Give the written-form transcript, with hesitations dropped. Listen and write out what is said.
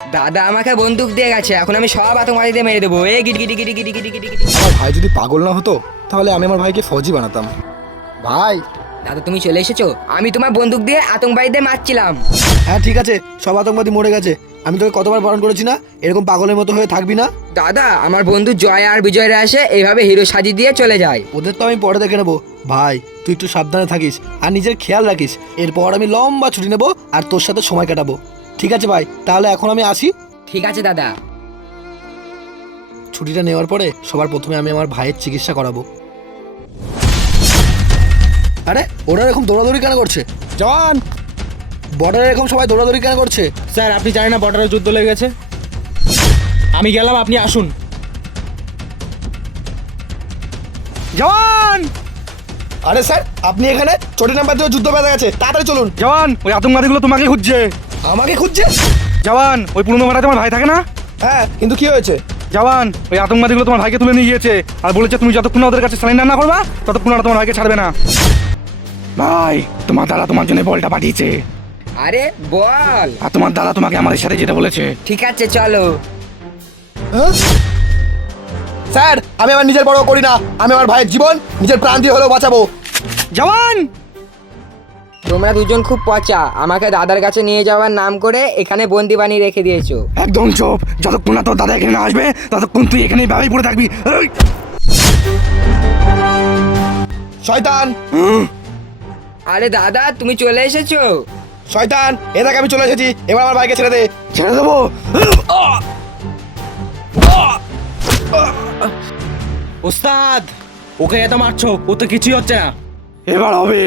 দাদা আমাকে বন্দুক দিয়ে গেছে, এখন আমি সব আতঙ্কবাদী দিয়ে মেরে দেবো। এই গিটি গিটি গিটি গিটি গিটি গিটি গিটি। আমার ভাই যদি পাগল না হতো তাহলে আমি আমার ভাইকে ফৌজি বানাতাম। ভাই দাদা তুমি চলে এসেছো, আমি তোমার বন্দুক দিয়ে আতঙ্কবাদীদের মারছিলাম। হ্যাঁ ঠিক আছে, সব আতঙ্কবাদী মরে গেছে। আমি তোকে কতবার বারণ করেছি না এরকম পাগলের মতো হয়ে থাকবি না। দাদা আমার বন্ধু জয় আর বিজয়রা আসে এইভাবে হিরো সাজিয়ে দিয়ে চলে যায়। ওদের তো আমি পরে দেখে নেবো। ভাই তুই একটু সাবধানে থাকিস আর নিজের খেয়াল রাখিস। এরপর আমি লম্বা ছুটি নেবো আর তোর সাথে সময় কাটাবো। ঠিক আছে ভাই, তাহলে এখন আমি আসি। ঠিক আছে দাদা। ছুটিটা নেওয়ার পরে সবার প্রথমে আমি আমার ভাইয়ের চিকিৎসা করাবো। আরে ওরা এরকম দৌড়াদৌড়ি কেন করছে? জওয়ান, বর্ডারে এরকম সবাই দৌড়াদৌড়ি কেন করছে? স্যার আপনি জানেন না বর্ডারে যুদ্ধ লেগে গেছে? আমি গেলাম, আপনি আসুন। জওয়ান! আরে স্যার আপনি এখানে? চটি নাম্বার দিয়ে যুদ্ধ বেঁধে গেছে, তাড়াতাড়ি চলুন। জওয়ান, ওই আতঙ্কবাদীগুলো তোমাকে খুঁজছে। আমাকে খুঁজছে? জওয়ান, ওই পুরনো মারা তোমার ভাই থাকে না? হ্যাঁ, কিন্তু কি হয়েছে? জওয়ান, ওই আতঙ্কবাদীগুলো তোমার ভাইকে তুলে নিয়ে গিয়েছে আর বলেছে তুমি যতক্ষণ না ওদের কাছে স্যালেন্ডার না করবা ততক্ষণ ওরা তোমার ভাইকে ছাড়বে না। ভাই, তোমার দাদা তোমার জন্য বলটা পাঠিয়েছে আরে বল। আর তোমার দাদা তোমাকে আমাদের সাথে যেতে বলেছে। ঠিক আছে চলো। হ্যাঁ? স্যার আমি আমার নিজের বড় করি না, আমি আমার ভাইয়ের জীবন নিজের প্রাণ দিয়ে হলেও বাঁচাবো। জওয়ান! তোমরা দুজন খুব পচা, আমাকে দাদার কাছে নিয়ে যাওয়ার নাম করে এখানে বন্দি বানিয়ে রেখে দিয়েছো। একদম চুপ, যতক্ষণ না তোর দাদা এখানে না আসবে ততক্ষণ তুই এখানেই ভাবেই পড়ে থাকবি। এই! শয়তান, আরে দাদা তুমি চলে এসেছো। শয়তান, এ দেখ আমি চলে এসেছি, এবার আমার ভাইকে ছেড়ে দে। ছেড়ে দেবো? ওস্তাদ, ওকে এত মারছো, ও তো কিছুই হচ্ছে না। এবার হবে।